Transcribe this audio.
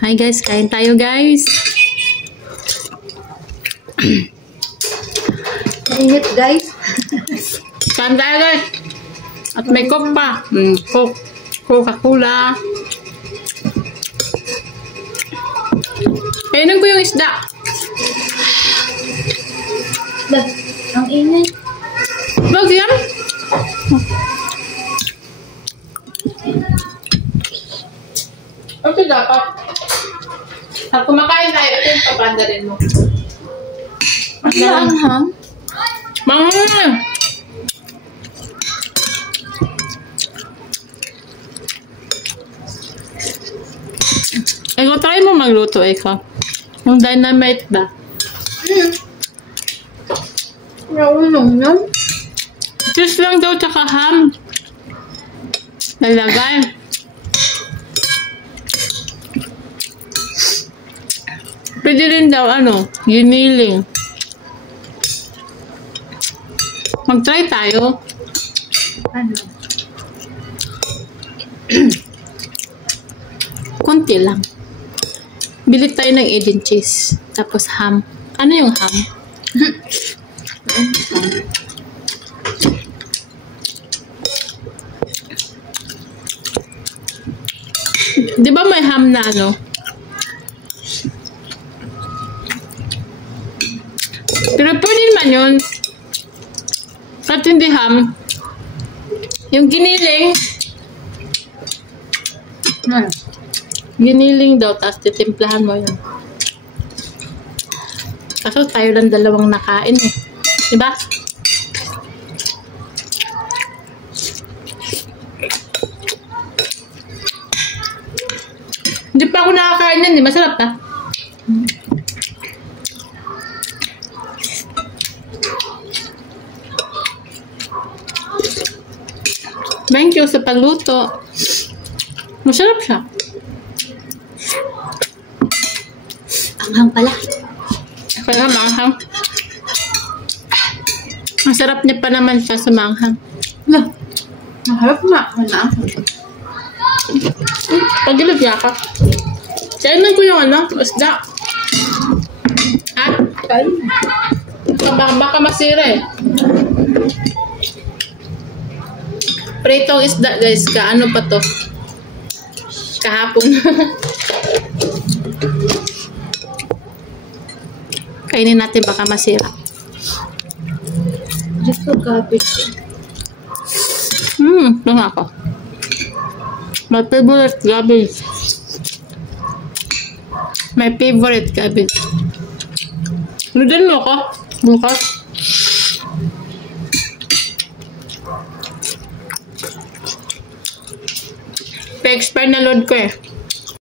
Hi guys, kain tayo guys. Init guys. Kain tayo guys. At may coke pa. Coke. Coca-Cola. Kainan ko yung isda. Ang init. Wag yan. Okay dapat. Pag kumakain tayo, ito yung papanda rin mo. Manghang. Manghang. Ikaw, try mo magluto, ikaw. Yung dynamite ba? Naulong yun. Cheese lang daw, tsaka ham. Nalagay. Pwede rin daw, giniling. Mag-try tayo. Ano? Konti lang. Bili tayo ng Eden cheese. Tapos ham. Ano yung ham? Di ba may ham na Pero pwede naman yun. At hindi ham. Yung giniling. Giniling daw, tapos titimplahan mo yun. Kaso tayo lang dalawang nakain eh. Diba? Hindi pa ako nakakain yan eh. Masarap ta. Thank you sa pagluto. Masarap siya. Anghang pala. Kaya manghang. Masarap niya pa naman siya sa manghang. Maharap na. Pagilid niya ka. Kainan ko yung isda. At baka masira eh. Pritong isda guys, kaano pa to? Kahapon. Kainin natin baka masira. Just for garbage. Ito nga ako. My favorite cabbage. My favorite cabbage. Ludan mo ko bukas. Pa-expire na load ko eh.